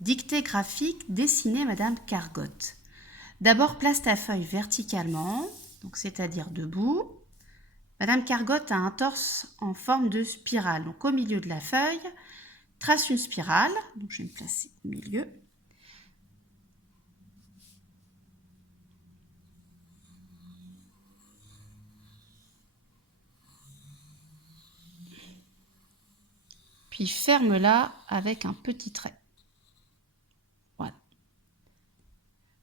Dictée graphique, dessiner Madame Cargotte. D'abord, place ta feuille verticalement, donc c'est-à-dire debout. Madame Cargotte a un torse en forme de spirale. Donc au milieu de la feuille, trace une spirale. Donc je vais me placer au milieu. Puis ferme-la avec un petit trait. Voilà.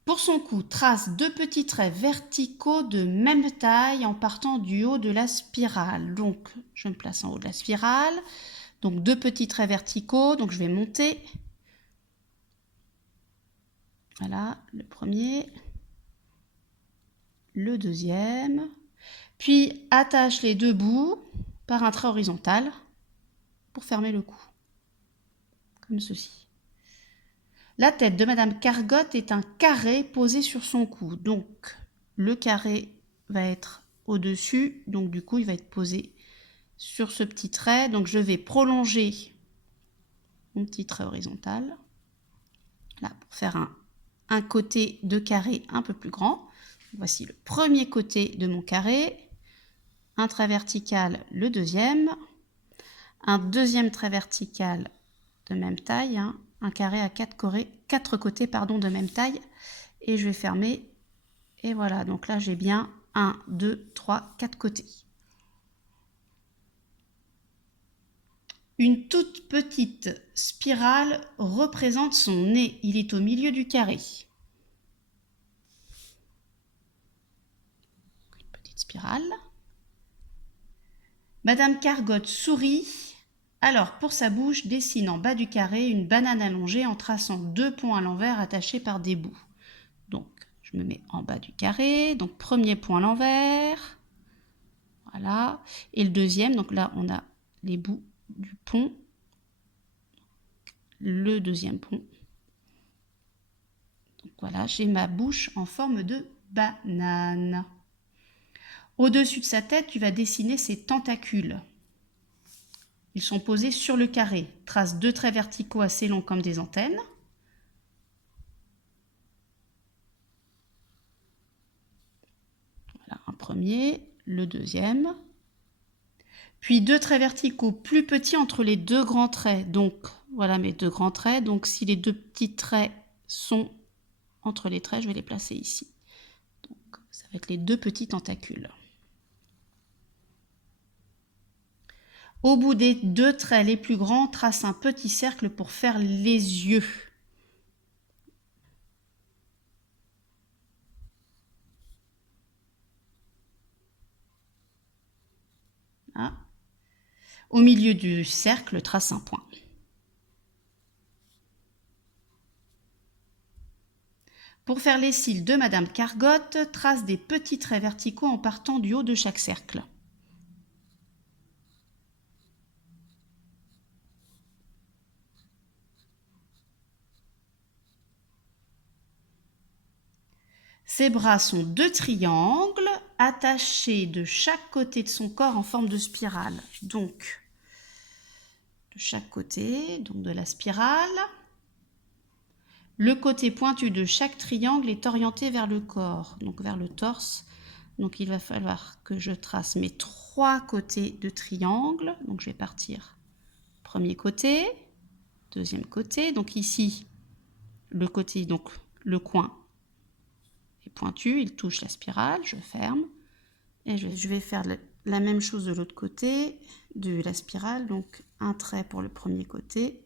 Pour son cou, trace 2 petits traits verticaux de même taille en partant du haut de la spirale. Donc, je me place en haut de la spirale. Donc, 2 petits traits verticaux. Donc, je vais monter. Voilà, le premier. Le deuxième. Puis, attache les 2 bouts par un trait horizontal pour fermer le cou. Comme ceci. La tête de Madame Cargotte est un carré posé sur son cou. Donc, le carré va être au-dessus. Donc, du coup, il va être posé sur ce petit trait. Donc, je vais prolonger mon petit trait horizontal. Là, pour faire un côté de carré un peu plus grand. Voici le premier côté de mon carré. Un trait vertical, le deuxième. Un deuxième trait vertical de même taille, hein, un carré à 4 côtés de même taille, et je vais fermer, et voilà, donc là j'ai bien 1, 2, 3, 4 côtés. Une toute petite spirale représente son nez, il est au milieu du carré. Une petite spirale. Madame Cargotte sourit. Alors, pour sa bouche, dessine en bas du carré une banane allongée en traçant 2 ponts à l'envers attachés par des bouts. Donc, je me mets en bas du carré. Donc, premier point à l'envers. Voilà. Et le deuxième, donc là, on a les bouts du pont. Le deuxième pont. Donc, voilà, j'ai ma bouche en forme de banane. Au-dessus de sa tête, tu vas dessiner ses tentacules. Ils sont posés sur le carré. Trace 2 traits verticaux assez longs comme des antennes. Voilà, un premier, le deuxième. Puis 2 traits verticaux plus petits entre les 2 grands traits. Donc, voilà mes 2 grands traits. Donc, si les 2 petits traits sont entre les traits, je vais les placer ici. Donc, ça va être les 2 petits tentacules. Au bout des 2 traits les plus grands, trace un petit cercle pour faire les yeux. Là. Au milieu du cercle, trace un point. Pour faire les cils de Madame Cargotte, trace des petits traits verticaux en partant du haut de chaque cercle. Ses bras sont 2 triangles attachés de chaque côté de son corps en forme de spirale. Donc, de chaque côté, donc de la spirale. Le côté pointu de chaque triangle est orienté vers le corps, donc vers le torse. Donc il va falloir que je trace mes 3 côtés de triangle. Donc je vais partir premier côté, deuxième côté. Donc ici, le côté, donc le coin est pointu, il touche la spirale, je ferme. Et je vais faire la même chose de l'autre côté de la spirale. Donc un trait pour le premier côté.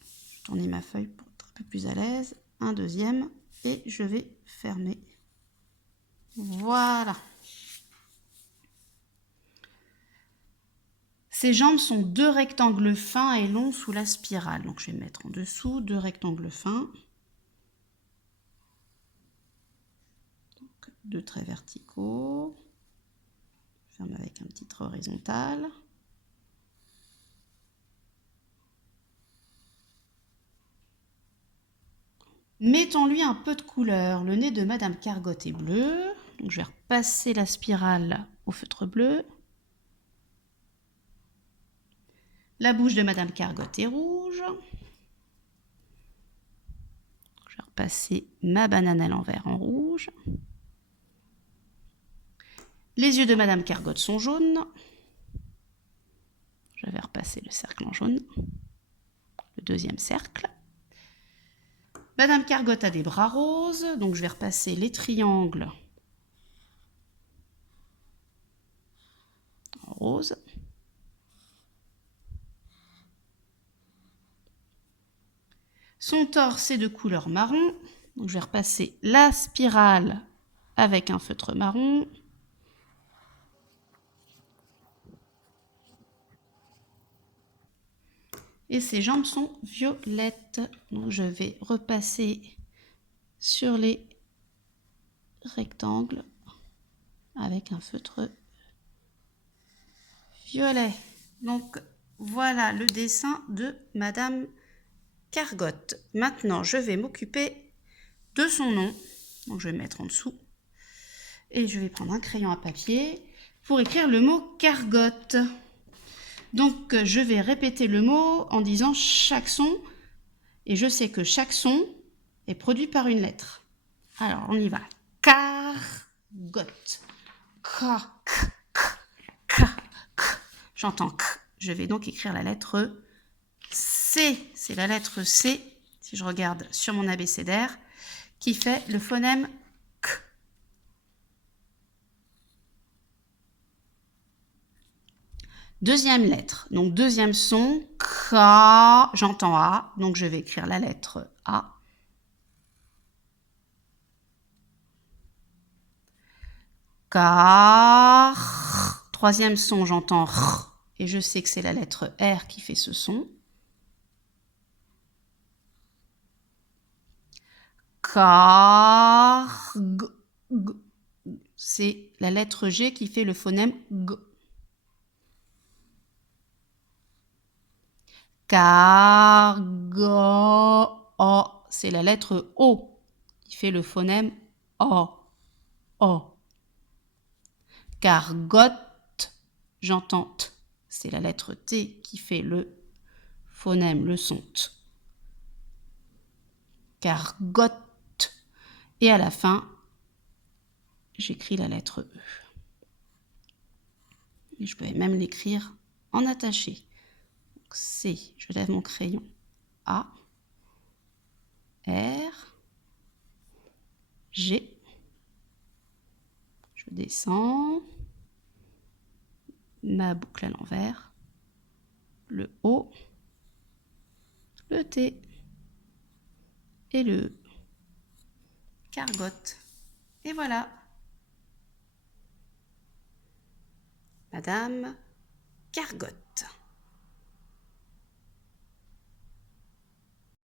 Je vais tourner ma feuille pour être un peu plus à l'aise. Un deuxième et je vais fermer. Voilà. Ces jambes sont 2 rectangles fins et longs sous la spirale. Donc je vais mettre en dessous 2 rectangles fins. Donc 2 traits verticaux. Je ferme avec un petit trait horizontal. Mettons-lui un peu de couleur. Le nez de Madame Cargotte est bleu. Donc je vais repasser la spirale au feutre bleu. La bouche de Madame Cargotte est rouge. repasser ma banane à l'envers en rouge. Les yeux de Madame Cargotte sont jaunes. Je vais repasser le cercle en jaune. Le deuxième cercle. Madame Cargotte a des bras roses, donc je vais repasser les triangles en rose. Son torse est de couleur marron, donc je vais repasser la spirale avec un feutre marron. Et ses jambes sont violettes, donc je vais repasser sur les rectangles avec un feutre violet. Donc voilà le dessin de Madame Cargotte. Maintenant, je vais m'occuper de son nom. Donc je vais mettre en dessous. Et je vais prendre un crayon à papier pour écrire le mot Cargotte. Donc je vais répéter le mot en disant chaque son. Et je sais que chaque son est produit par une lettre. Alors on y va. Cargotte. J'entends K. Je vais donc écrire la lettre C. C'est la lettre C, si je regarde sur mon abécédaire, qui fait le phonème K. Deuxième lettre, donc deuxième son, K. J'entends A, donc je vais écrire la lettre A. Car. Troisième son, j'entends R. Et je sais que c'est la lettre R qui fait ce son. Car. C'est la lettre G qui fait le phonème G. Cargo. C'est la lettre O qui fait le phonème O. O. Cargotte. J'entends T. C'est la lettre T qui fait le phonème, le son T. Cargotte. Et à la fin, j'écris la lettre E. Et je peux même l'écrire en attaché. Donc C, je lève mon crayon. A. R. G. Je descends. Ma boucle à l'envers. Le O. Le T. Et le E. Cargotte. Et voilà. Madame Cargotte.